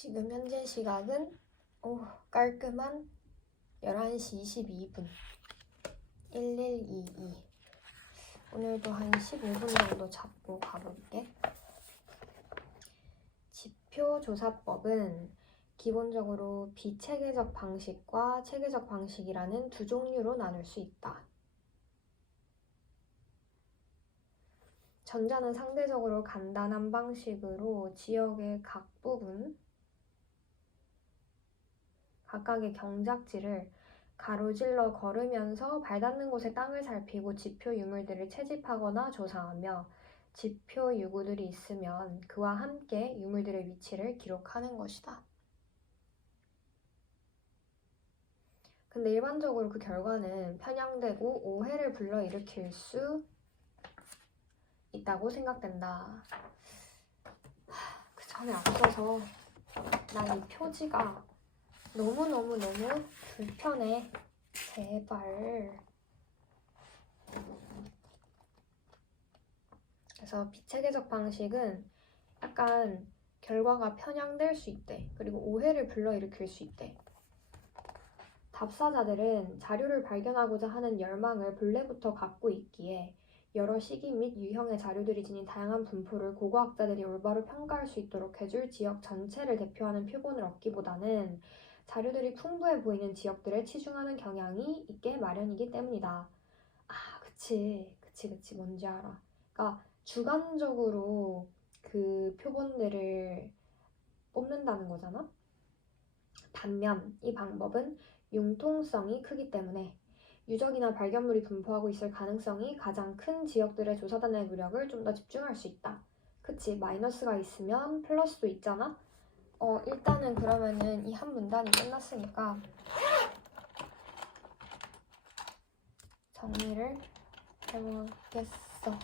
지금 현재 시각은 깔끔한 11시 22분 1122. 오늘도 한 15분 정도 잡고 가볼게. 지표조사법은 기본적으로 비체계적 방식과 체계적 방식이라는 두 종류로 나눌 수 있다. 전자는 상대적으로 간단한 방식으로 지역의 각 부분, 각각의 경작지를 가로질러 걸으면서 발 닿는 곳의 땅을 살피고 지표 유물들을 채집하거나 조사하며 지표 유구들이 있으면 그와 함께 유물들의 위치를 기록하는 것이다. 근데 일반적으로 그 결과는 편향되고 오해를 불러일으킬 수 있다고 생각된다. 그 전에 앞서서 난 이 표지가 너무너무 불편해. 제발. 그래서 비체계적 방식은 약간 결과가 편향될 수 있대. 그리고 오해를 불러일으킬 수 있대. 답사자들은 자료를 발견하고자 하는 열망을 본래부터 갖고 있기에 여러 시기 및 유형의 자료들이 지닌 다양한 분포를 고고학자들이 올바로 평가할 수 있도록 해줄 지역 전체를 대표하는 표본을 얻기보다는 자료들이 풍부해 보이는 지역들에 치중하는 경향이 있게 마련이기 때문이다. 그치. 뭔지 알아. 그러니까 주관적으로 그 표본들을 뽑는다는 거잖아? 반면 이 방법은 융통성이 크기 때문에 유적이나 발견물이 분포하고 있을 가능성이 가장 큰 지역들의 조사단의 노력을 좀 더 집중할 수 있다. 그치? 마이너스가 있으면 플러스도 있잖아? 일단은 그러면은 이 한 문단이 끝났으니까 정리를 해보겠어.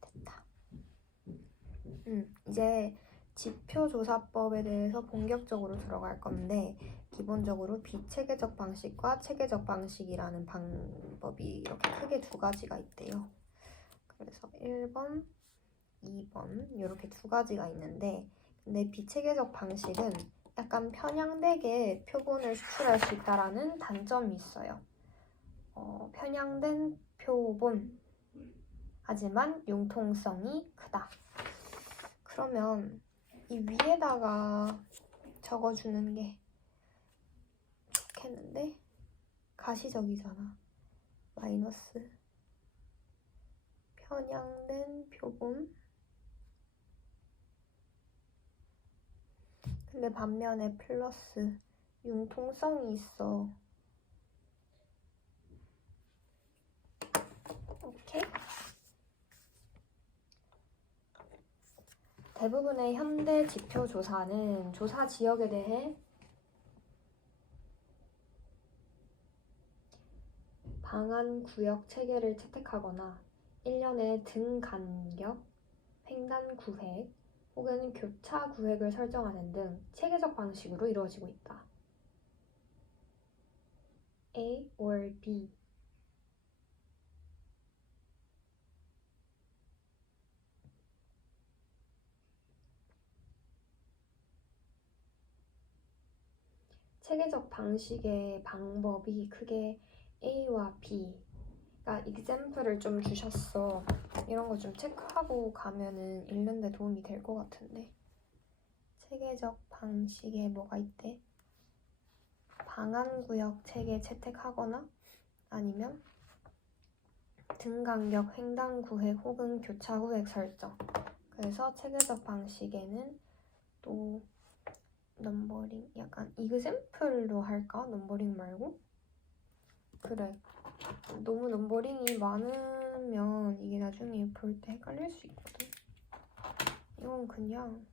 됐다. 이제 지표조사법에 대해서 본격적으로 들어갈 건데 기본적으로 비체계적 방식과 체계적 방식이라는 방법이 이렇게 크게 두 가지가 있대요. 그래서 1번, 2번 이렇게 두 가지가 있는데 근데 비체계적 방식은 약간 편향되게 표본을 수출할 수 있다라는 단점이 있어요. 편향된 표본 하지만 융통성이 크다. 그러면 이 위에다가 적어주는 게 좋겠는데 가시적이잖아. 마이너스 편향된 표본. 근데 반면에 플러스 융통성이 있어. 오케이? 대부분의 현대 지표 조사는 조사 지역에 대해 방안 구역 체계를 채택하거나 일련의 등 간격, 횡단 구획 혹은 교차 구획을 설정하는 등 체계적 방식으로 이루어지고 있다. A or B. 체계적 방식의 방법이 크게 A와 B. 그러니까 example을 좀 주셨어. 이런 거 좀 체크하고 가면은 읽는데 도움이 될 것 같은데. 체계적 방식에 뭐가 있대? 방안구역 체계 채택하거나 아니면 등간격 횡단구획 혹은 교차구획 설정. 그래서 체계적 방식에는 또 넘버링 약간 example로 할까? 넘버링 말고? 그래. 너무 넘버링이 많으면 이게 나중에 볼 때 헷갈릴 수 있거든. 이건 그냥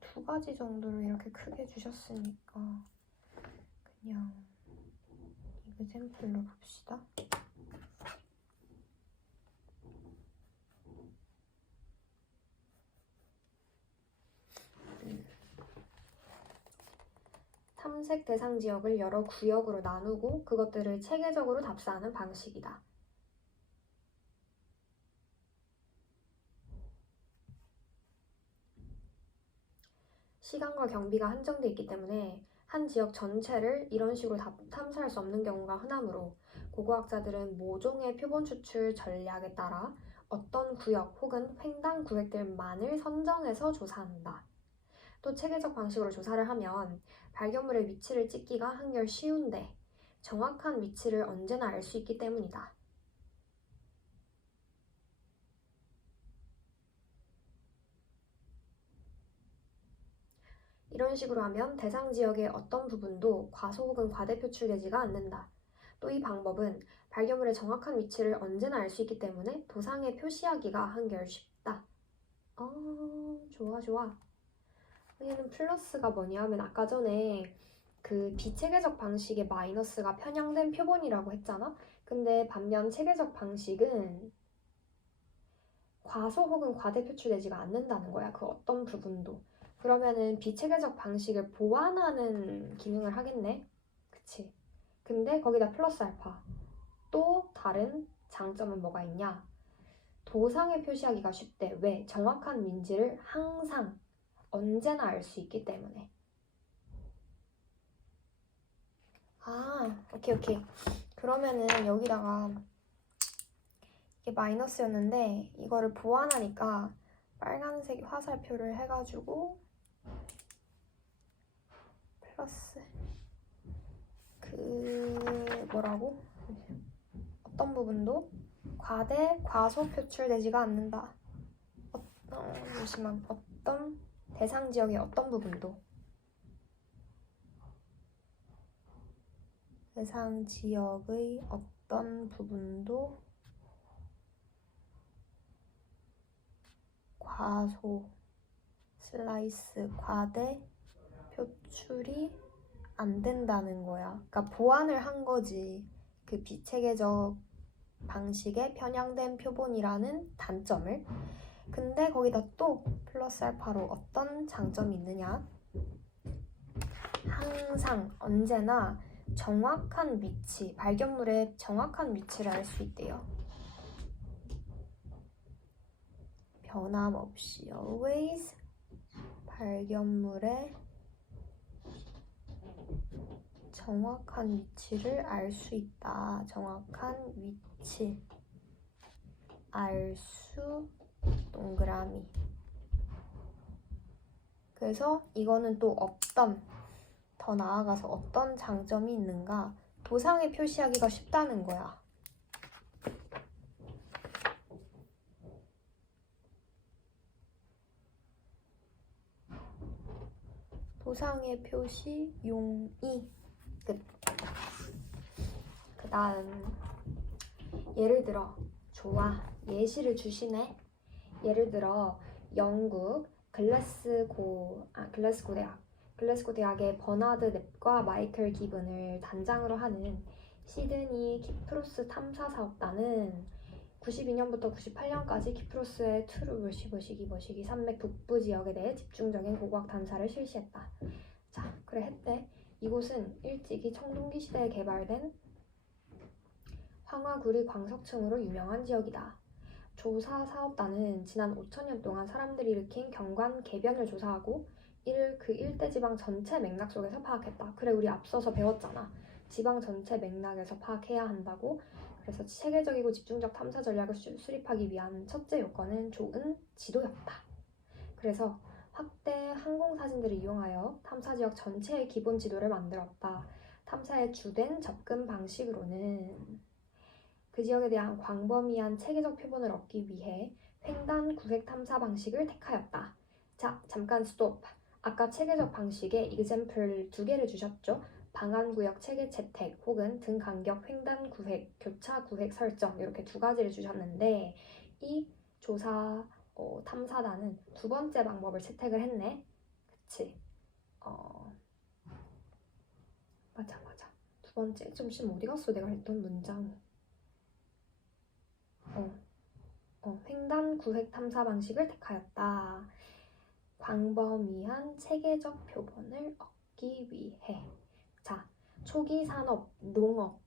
두 가지 정도로 이렇게 크게 주셨으니까 그냥 example로 봅시다. 탐색 대상 지역을 여러 구역으로 나누고 그것들을 체계적으로 답사하는 방식이다. 시간과 경비가 한정돼 있기 때문에 한 지역 전체를 이런 식으로 탐사할 수 없는 경우가 흔하므로 고고학자들은 모종의 표본 추출 전략에 따라 어떤 구역 혹은 횡단 구획들만을 선정해서 조사한다. 또 체계적 방식으로 조사를 하면 발견물의 위치를 찍기가 한결 쉬운데 정확한 위치를 언제나 알 수 있기 때문이다. 이런 식으로 하면 대상 지역의 어떤 부분도 과소 혹은 과대 표출되지가 않는다. 또 이 방법은 발견물의 정확한 위치를 언제나 알 수 있기 때문에 도상에 표시하기가 한결 쉽다. 좋아 좋아. 얘는 플러스가 뭐냐 하면 아까 전에 그 비체계적 방식의 마이너스가 편향된 표본이라고 했잖아? 근데 반면 체계적 방식은 과소 혹은 과대 표출되지가 않는다는 거야. 그 어떤 부분도. 그러면은 비체계적 방식을 보완하는 기능을 하겠네? 그치? 근데 거기다 플러스 알파. 또 다른 장점은 뭐가 있냐? 도상에 표시하기가 쉽대. 왜? 정확한 민지를 항상 언제나 알 수 있기 때문에. 오케이. 그러면은 여기다가 이게 마이너스였는데 이거를 보완하니까 빨간색 화살표를 해가지고 플러스 뭐라고? 어떤 부분도 과대, 과소 표출되지가 않는다. 잠시만. 어떤 대상 지역의 어떤 부분도 대상 지역의 어떤 부분도 과소, 슬라이스, 과대 표출이 안 된다는 거야. 그러니까 보완을 한 거지. 그 비체계적 방식의 편향된 표본이라는 단점을. 근데 거기다 또 플러스 알파로 어떤 장점이 있느냐? 항상 언제나 정확한 위치, 발견물의 정확한 위치를 알 수 있대요. 변함없이 always 발견물의 정확한 위치를 알 수 있다. 정확한 위치 알 수 동그라미. 그래서 이거는 또 어떤 더 나아가서 어떤 장점이 있는가? 도상에 표시하기가 쉽다는 거야. 도상의 표시 용이 끝. 그 다음 예를 들어 좋아 예시를 주시네. 예를 들어 영국 글래스고 대학의 버나드 넵과 마이클 기븐을 단장으로 하는 시드니 키프로스 탐사 사업단은 92년부터 98년까지 키프로스의 투르 산맥 북부 지역에 대해 집중적인 고고학 탐사를 실시했다. 자, 그래 했대. 이곳은 일찍이 청동기 시대에 개발된 황화구리 광석층으로 유명한 지역이다. 조사 사업단은 지난 5천년 동안 사람들이 일으킨 경관 개변을 조사하고 이를 그 일대 지방 전체 맥락 속에서 파악했다. 그래, 우리 앞서서 배웠잖아. 지방 전체 맥락에서 파악해야 한다고. 그래서 체계적이고 집중적 탐사 전략을 수립하기 위한 첫째 요건은 좋은 지도였다. 그래서 확대 항공사진들을 이용하여 탐사 지역 전체의 기본 지도를 만들었다. 탐사의 주된 접근 방식으로는 그 지역에 대한 광범위한 체계적 표본을 얻기 위해 횡단 구획 탐사 방식을 택하였다. 자, 잠깐 스톱. 아까 체계적 방식의 example 2개를 주셨죠? 방안구역 체계 채택 혹은 등 간격 횡단 구획, 교차 구획 설정 이렇게 2가지를 주셨는데 이 조사 탐사단은 2번째 방법을 채택을 했네. 그치? 맞아. 2번째. 잠시만 어디 갔어? 내가 했던 문장. 횡단 구획 탐사 방식을 택하였다. 광범위한 체계적 표본을 얻기 위해. 초기 산업, 농업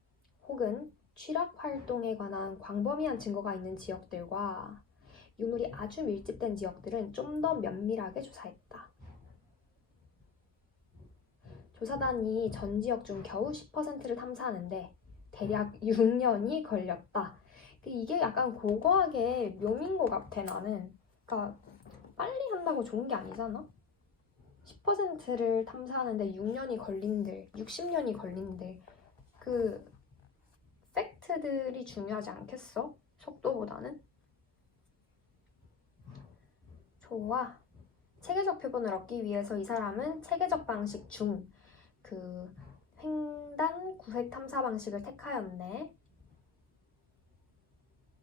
혹은 취락 활동에 관한 광범위한 증거가 있는 지역들과 유물이 아주 밀집된 지역들은 좀 더 면밀하게 조사했다. 조사단이 전 지역 중 겨우 10%를 탐사하는데 대략 6년이 걸렸다. 이게 약간 고고하게 묘미인 것 같아, 나는. 그러니까 빨리 한다고 좋은 게 아니잖아? 10%를 탐사하는데 6년이 걸린들, 60년이 걸린들. 그 팩트들이 중요하지 않겠어? 속도보다는? 좋아. 체계적 표본을 얻기 위해서 이 사람은 체계적 방식 중 그 횡단 구획 탐사 방식을 택하였네.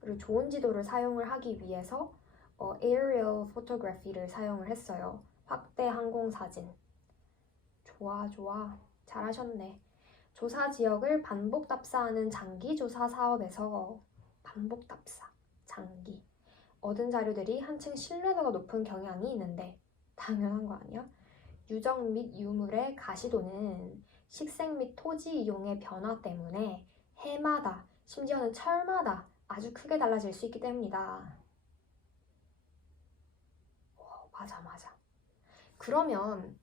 그리고 좋은 지도를 사용을 하기 위해서 aerial photography를 사용을 했어요. 확대 항공 사진. 좋아, 좋아. 잘하셨네. 조사 지역을 반복 답사하는 장기 조사 사업에서 반복 답사, 장기. 얻은 자료들이 한층 신뢰도가 높은 경향이 있는데 당연한 거 아니야? 유적 및 유물의 가시도는 식생 및 토지 이용의 변화 때문에 해마다, 심지어는 철마다 아주 크게 달라질 수 있기 때문이다. 맞아, 맞아. 그러면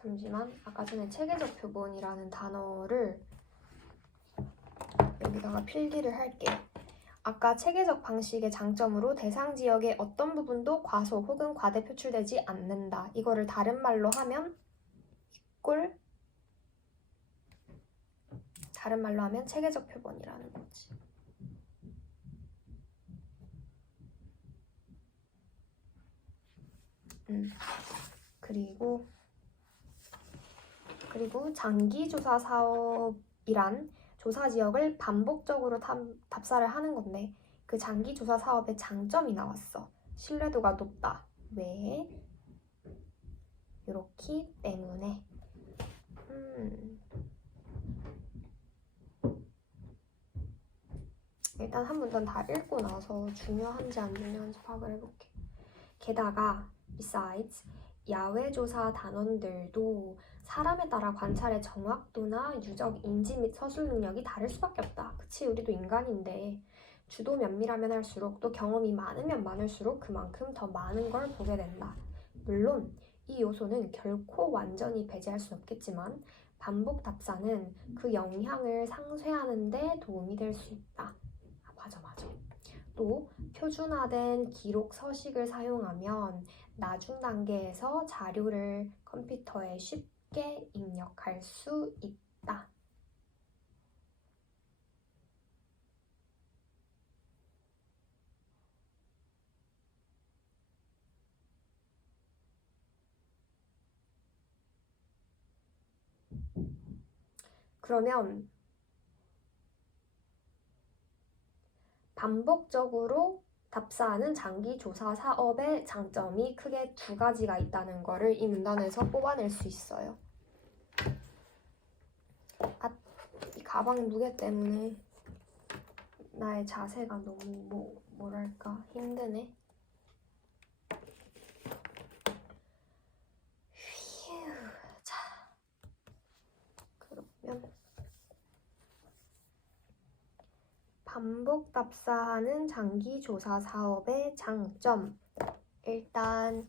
잠시만, 아까 전에 체계적 표본이라는 단어를 여기다가 필기를 할게. 아까 체계적 방식의 장점으로 대상 지역의 어떤 부분도 과소 혹은 과대 표출되지 않는다. 이거를 다른 말로 하면 다른 말로 하면 체계적 표본이라는 거지. 그리고 장기조사 사업이란 조사 지역을 반복적으로 답사를 하는 건데 그 장기조사 사업의 장점이 나왔어. 신뢰도가 높다. 왜? 이렇기 때문에. 일단 한 문단 다 읽고 나서 중요한지 안 중요한지 파악을 해볼게. 게다가 besides 야외 조사 단원들도 사람에 따라 관찰의 정확도나 유적 인지 및 서술 능력이 다를 수밖에 없다. 그치, 우리도 인간인데 주도 면밀하면 할수록 또 경험이 많으면 많을수록 그만큼 더 많은 걸 보게 된다. 물론 이 요소는 결코 완전히 배제할 수 없겠지만 반복 답사는 그 영향을 상쇄하는 데 도움이 될 수 있다. 맞아. 또 표준화된 기록 서식을 사용하면 나중 단계에서 자료를 컴퓨터에 쉽게 입력할 수 있다. 그러면 반복적으로 답사하는 장기 조사 사업의 장점이 크게 두 가지가 있다는 것을 이 문단에서 뽑아낼 수 있어요. 이 가방 무게 때문에 나의 자세가 너무 뭐랄까 힘드네. 자, 그러면 반복 답사하는 장기 조사 사업의 장점. 일단은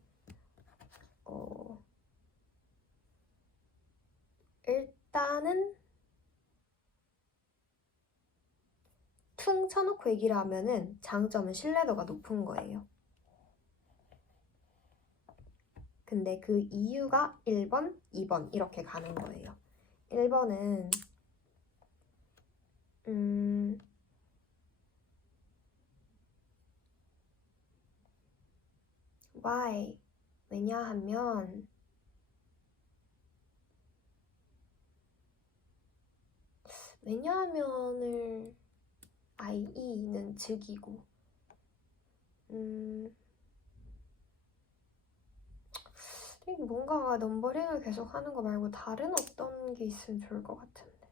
퉁 쳐놓고 얘기를 하면은 장점은 신뢰도가 높은 거예요. 근데 그 이유가 1번, 2번 이렇게 가는 거예요. 1번은 why? 왜냐하면을 IE는 즉이고 뭔가 넘버링을 계속 하는 거 말고 다른 어떤 게 있으면 좋을 것 같은데.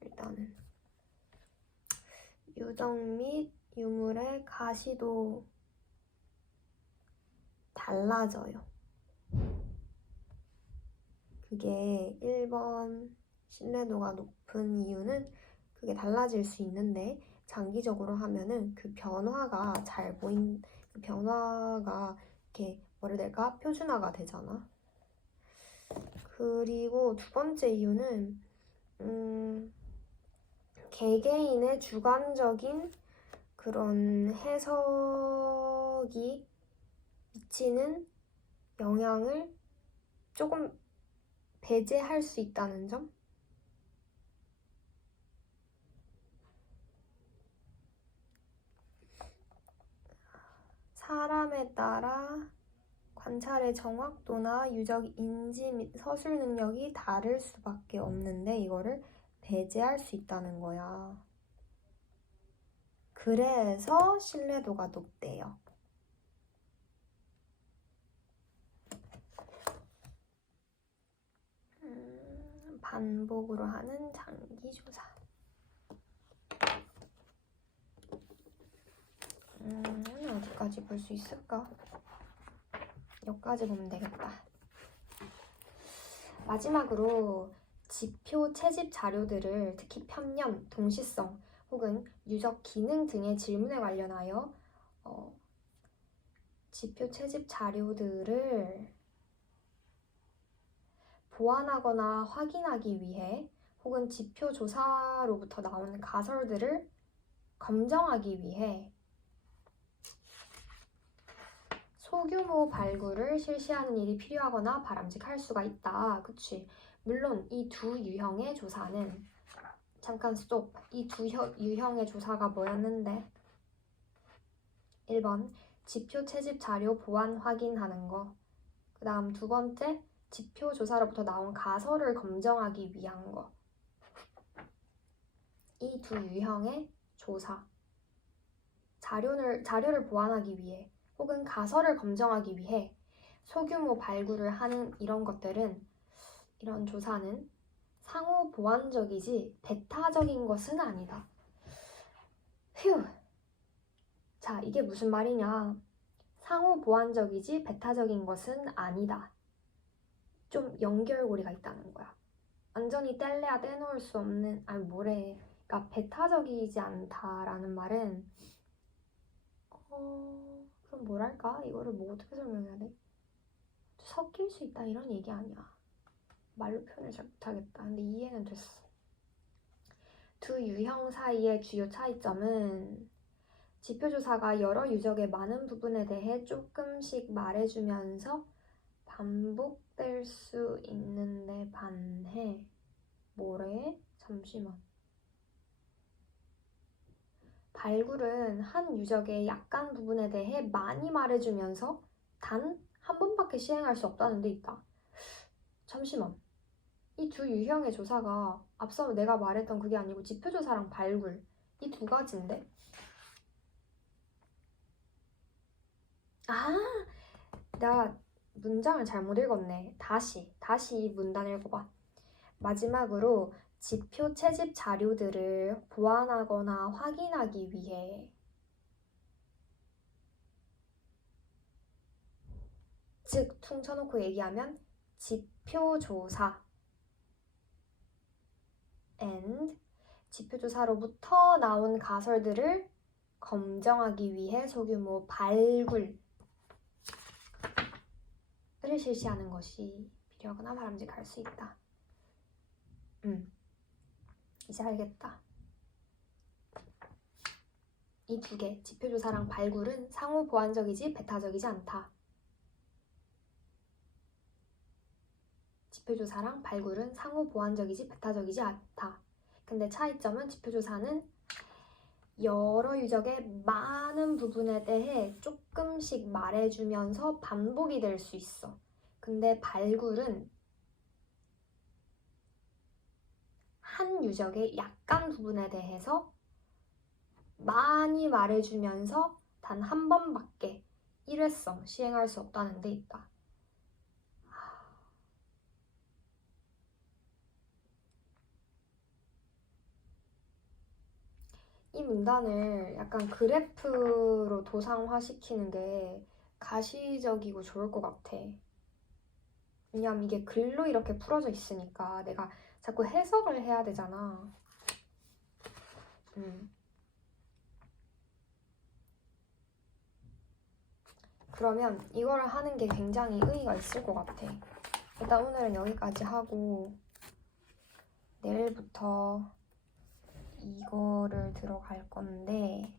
일단은 유적 및 유물의 가시도 달라져요. 그게 1번 신뢰도가 높은 이유는 그게 달라질 수 있는데 장기적으로 하면은 그 변화가 그 변화가 이렇게 뭐라 해야 될까? 표준화가 되잖아. 그리고 두 번째 이유는 개개인의 주관적인 그런 해석이 미치는 영향을 조금 배제할 수 있다는 점? 사람에 따라 관찰의 정확도나 유적 인지 및 서술 능력이 다를 수밖에 없는데 이거를 배제할 수 있다는 거야. 그래서 신뢰도가 높대요. 반복으로 하는 장기조사. 어디까지 볼 수 있을까? 여기까지 보면 되겠다. 마지막으로 지표 채집 자료들을 특히 편년, 동시성 혹은 유적 기능 등의 질문에 관련하여 지표 채집 자료들을 보완하거나 확인하기 위해 혹은 지표 조사로부터 나오는 가설들을 검증하기 위해 소규모 발굴을 실시하는 일이 필요하거나 바람직할 수가 있다. 그치? 물론 이 두 유형의 조사는 잠깐 스톱. 이 두 유형의 조사가 뭐였는데? 1번 지표 채집 자료 보완 확인하는 거. 그 다음 두 번째 지표 조사로부터 나온 가설을 검증하기 위한 거. 이 두 유형의 조사. 자료를 보완하기 위해 혹은 가설을 검증하기 위해 소규모 발굴을 하는 이런 조사는 상호 보완적이지 배타적인 것은 아니다. 휴! 자, 이게 무슨 말이냐? 상호 보완적이지 배타적인 것은 아니다. 좀 연결고리가 있다는 거야. 완전히 뗄래야 떼놓을 수 없는, 그러니까 배타적이지 않다라는 말은 그럼 뭐랄까? 이거를 뭐 어떻게 설명해야 돼? 섞일 수 있다 이런 얘기 아니야. 말로 표현을 잘 못하겠다. 근데 이해는 됐어. 두 유형 사이의 주요 차이점은 지표조사가 여러 유적의 많은 부분에 대해 조금씩 말해주면서 반복될 수 있는데 반해. 뭐래? 잠시만. 발굴은 한 유적의 약간 부분에 대해 많이 말해주면서 단 한 번밖에 시행할 수 없다는 데 있다. 잠시만. 이 두 유형의 조사가 앞서 내가 말했던 그게 아니고 지표조사랑 발굴 이 두 가지인데? 내가 문장을 잘못 읽었네. 다시 이 문단 읽어봐. 마지막으로 지표 채집 자료들을 보완하거나 확인하기 위해 즉 퉁 쳐놓고 얘기하면 지표조사 and 지표조사로부터 나온 가설들을 검증하기 위해 소규모 발굴을 실시하는 것이 필요하거나 바람직할 수 있다. 이제 알겠다. 이 두 개, 지표조사랑 발굴은 상호 보완적이지 배타적이지 않다. 지표조사랑 발굴은 상호 보완적이지 배타적이지 않다. 근데 차이점은 지표조사는 여러 유적의 많은 부분에 대해 조금씩 말해주면서 반복이 될 수 있어. 근데 발굴은 한 유적의 약간 부분에 대해서 많이 말해주면서 단 한 번밖에 일회성 시행할 수 없다는 데 있다. 이 문단을 약간 그래프로 도상화시키는 게 가시적이고 좋을 것 같아. 왜냐면 이게 글로 이렇게 풀어져 있으니까 내가 자꾸 해석을 해야 되잖아. 그러면 이거를 하는 게 굉장히 의의가 있을 것 같아. 일단 오늘은 여기까지 하고 내일부터 이거를 들어갈 건데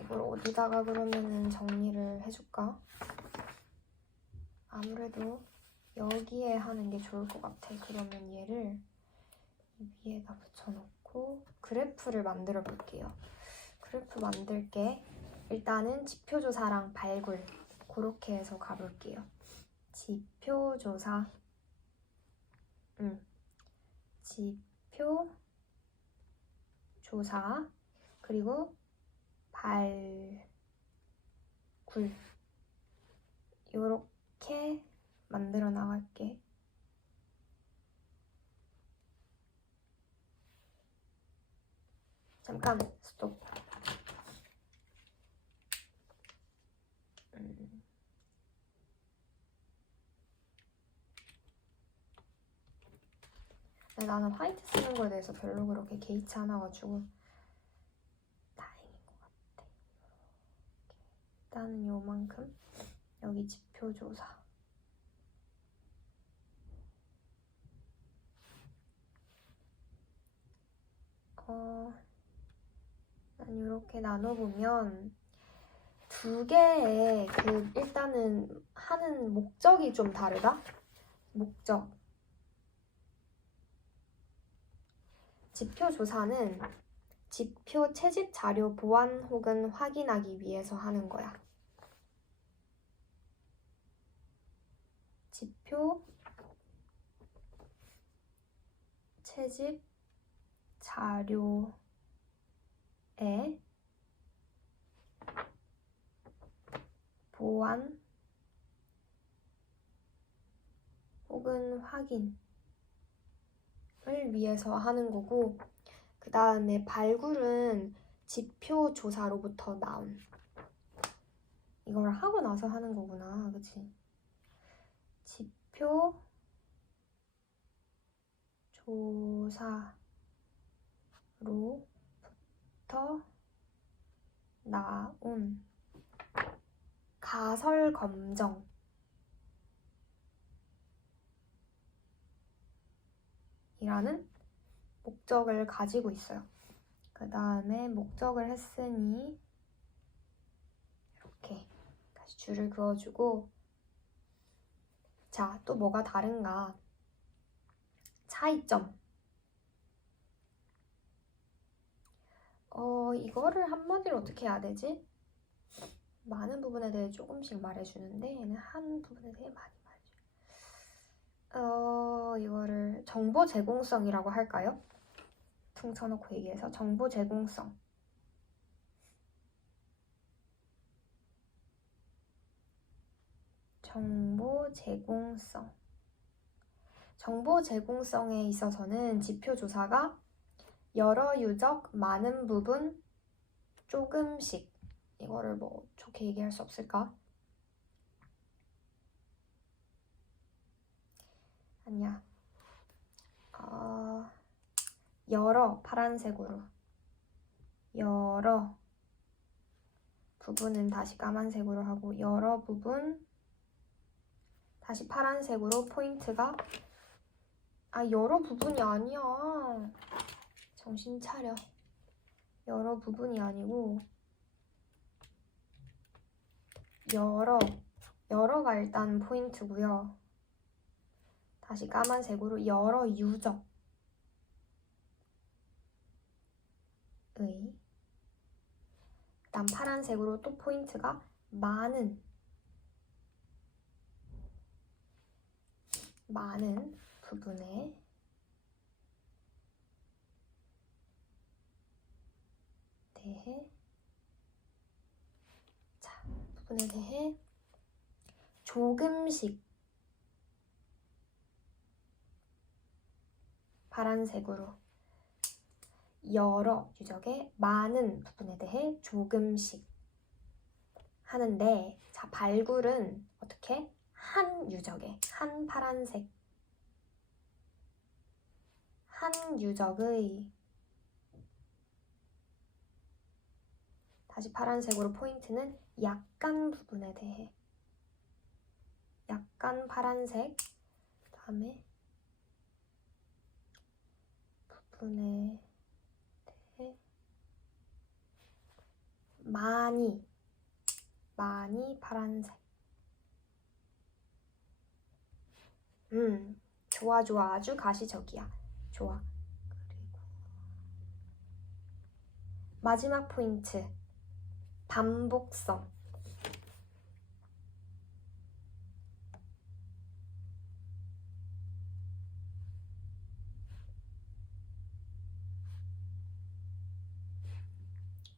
이걸 어디다가 그러면은 정리를 해줄까? 아무래도 여기에 하는 게 좋을 것 같아. 그러면 얘를 위에다 붙여놓고 그래프를 만들어 볼게요. 그래프 만들게. 일단은 지표조사랑 발굴 그렇게 해서 가볼게요. 지표조사 지표조사 그리고 발굴 요렇게 만들어 나갈게. 잠깐 스톱. 나는 화이트 쓰는 거에 대해서 별로 그렇게 개의치 않아가지고 다행인 것 같아. 일단은 요만큼. 여기 지표조사. 난 이렇게 나눠보면 두 개의 일단은 하는 목적이 좀 다르다? 목적. 지표조사는 지표 채집 자료 보완 혹은 확인하기 위해서 하는 거야. 지표 채집 자료에 보완 혹은 확인을 위해서 하는 거고, 그 다음에 발굴은 지표 조사로부터 나온, 이걸 하고 나서 하는 거구나, 그치? 지표 조사로부터 나온 가설 검정 이라는 목적을 가지고 있어요. 그 다음에 목적을 했으니 이렇게 다시 줄을 그어주고, 자, 또 뭐가 다른가? 차이점. 이거를 한마디로 어떻게 해야 되지? 많은 부분에 대해 조금씩 말해주는데 얘는 한 부분에 대해 많이 말해줘요. 이거를 정보 제공성이라고 할까요? 퉁 쳐놓고 얘기해서 정보 제공성. 정보 제공성. 정보 제공성에 있어서는 지표 조사가 여러 유적, 많은 부분, 조금씩. 이거를 뭐 좋게 얘기할 수 없을까? 아니야. 여러, 파란색으로. 여러 부분은 다시 까만색으로 하고, 여러 부분 다시 파란색으로 포인트가, 여러 부분이 아니야. 정신 차려. 여러 부분이 아니고 여러가 일단 포인트고요. 다시 까만색으로 여러 유적의, 그다음 파란색으로 또 포인트가 많은 부분에 대해, 자, 부분에 대해 조금씩 파란색으로 여러 유적의 많은 부분에 대해 조금씩 하는데, 자, 발굴은 어떻게? 한 유적의, 한 파란색, 한 유적의, 다시 파란색으로 포인트는 약간 부분에 대해, 약간 파란색, 다음에 부분에 대해 많이 파란색. 좋아, 좋아. 아주 가시적이야. 좋아. 그리고 마지막 포인트, 반복성.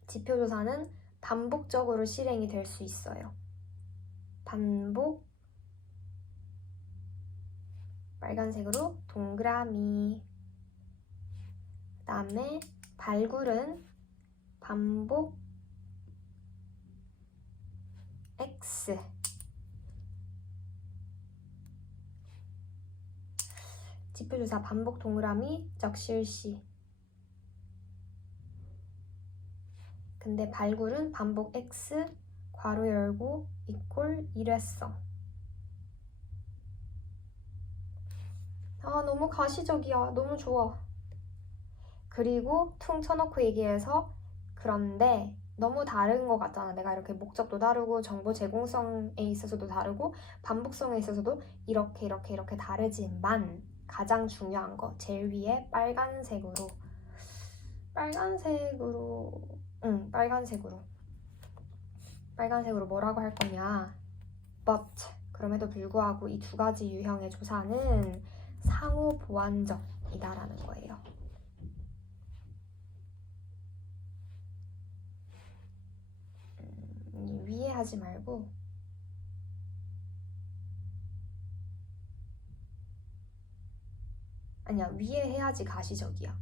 지표조사는 반복적으로 실행이 될 수 있어요. 반복, 빨간색으로 동그라미. 그 다음에 발굴은 반복 X. 지표조사 반복 동그라미 적실시. 근데 발굴은 반복 X 괄호 열고 이꼴 일회성. 아, 너무 가시적이야. 너무 좋아. 그리고 퉁 쳐놓고 얘기해서, 그런데 너무 다른 것 같잖아. 내가 이렇게 목적도 다르고 정보 제공성에 있어서도 다르고 반복성에 있어서도 이렇게 다르지만 가장 중요한 거 제일 위에 빨간색으로 뭐라고 할 거냐. But 그럼에도 불구하고 이 두 가지 유형의 조사는 상호 보완적이다라는 거예요. 위에 하지 말고 아니야, 위에 해야지 가시적이야.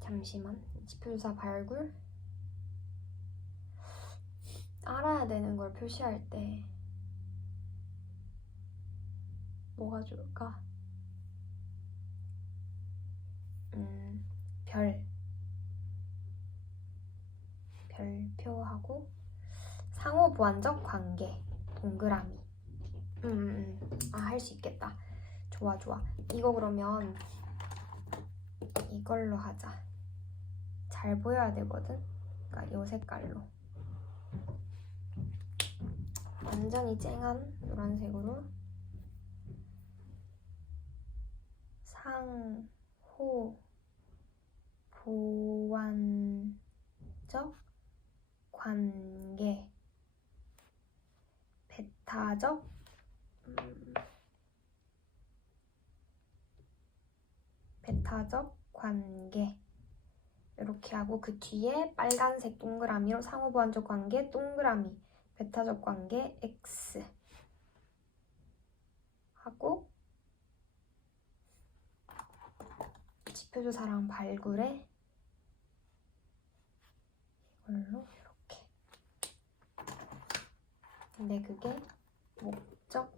잠시만. 지표조사 발굴 알아야 되는 걸 표시할 때 뭐가 좋을까? 별표하고 상호 보완적 관계 동그라미. 할 수 있겠다. 좋아. 이거 그러면 이걸로 하자. 잘 보여야 되거든. 그러니까 이 색깔로 완전히 쨍한 노란색으로 상호 보완적 관계 배타적 관계 이렇게 하고, 그 뒤에 빨간색 동그라미로 상호보완적 관계 동그라미 배타적 관계 X 하고, 지표조사랑 발굴에 이걸로 이렇게. 근데 그게 목적.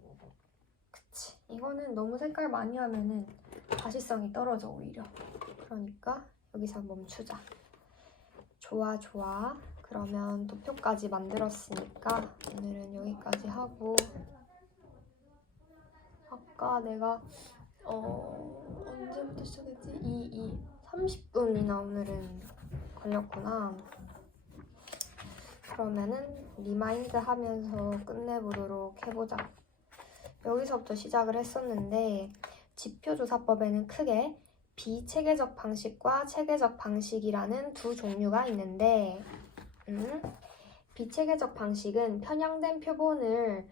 그치, 이거는 너무 색깔 많이 하면은 가시성이 떨어져 오히려. 그러니까 여기서 멈추자. 좋아. 그러면 도표까지 만들었으니까 오늘은 여기까지 하고, 아까 내가 언제부터 시작했지? 30분이나 오늘은 걸렸구나. 그러면은 리마인드 하면서 끝내보도록 해보자. 여기서부터 시작을 했었는데, 지표조사법에는 크게 비체계적 방식과 체계적 방식이라는 두 종류가 있는데, 비체계적 방식은 편향된 표본을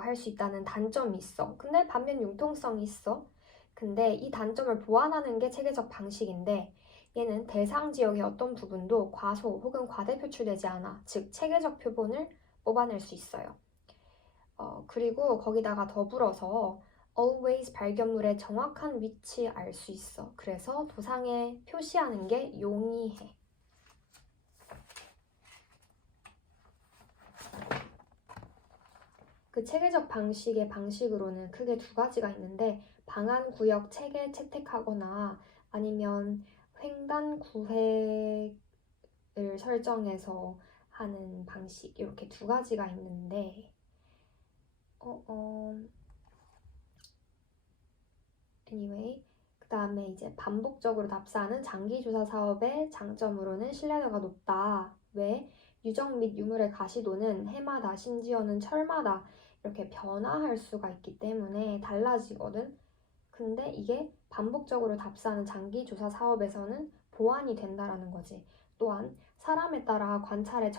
할 수 있다는 단점이 있어. 근데 반면 융통성이 있어. 근데 이 단점을 보완하는 게 체계적 방식인데, 얘는 대상 지역의 어떤 부분도 과소 혹은 과대 표출되지 않아, 즉 체계적 표본을 뽑아낼 수 있어요. 그리고 거기다가 더불어서 always 발견물의 정확한 위치 알 수 있어. 그래서 도상에 표시하는 게 용이해. 그 체계적 방식의 방식으로는 크게 두 가지가 있는데 방한 구역 체계 채택하거나 아니면 횡단 구획을 설정해서 하는 방식, 이렇게 두 가지가 있는데 anyway, 그 다음에 이제 반복적으로 답사하는 장기조사 사업의 장점으로는 신뢰도가 높다. 왜? 유적 및 유물의 가시도는 해마다 심지어는 철마다 이렇게 변화할 수가 있기 때문에 달라지거든. 근데 이게 반복적으로 답사하는 장기조사 사업에서는 보완이 된다라는 거지. 또한 사람에 따라 관찰의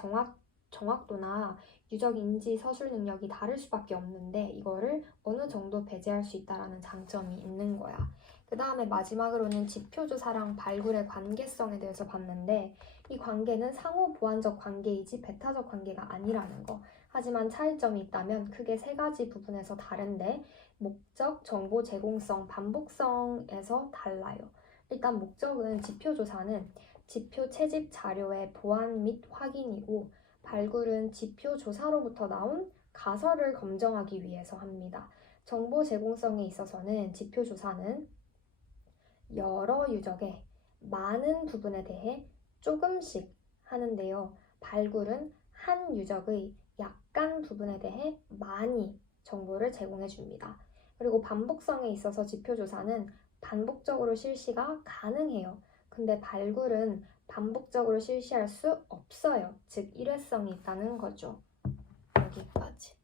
정확도나 유적 인지 서술 능력이 다를 수밖에 없는데 이거를 어느 정도 배제할 수 있다라는 장점이 있는 거야. 그 다음에 마지막으로는 지표조사랑 발굴의 관계성에 대해서 봤는데 이 관계는 상호 보완적 관계이지 배타적 관계가 아니라는 거. 하지만 차이점이 있다면 크게 세 가지 부분에서 다른데 목적, 정보 제공성, 반복성에서 달라요. 일단 목적은 지표조사는 지표 채집 자료의 보완 및 확인이고 발굴은 지표 조사로부터 나온 가설을 검증하기 위해서 합니다. 정보 제공성에 있어서는 지표 조사는 여러 유적의 많은 부분에 대해 조금씩 하는데요. 발굴은 한 유적의 약간 부분에 대해 많이 정보를 제공해 줍니다. 그리고 반복성에 있어서 지표 조사는 반복적으로 실시가 가능해요. 근데 발굴은 반복적으로 실시할 수 없어요. 즉 일회성이 있다는 거죠. 여기까지.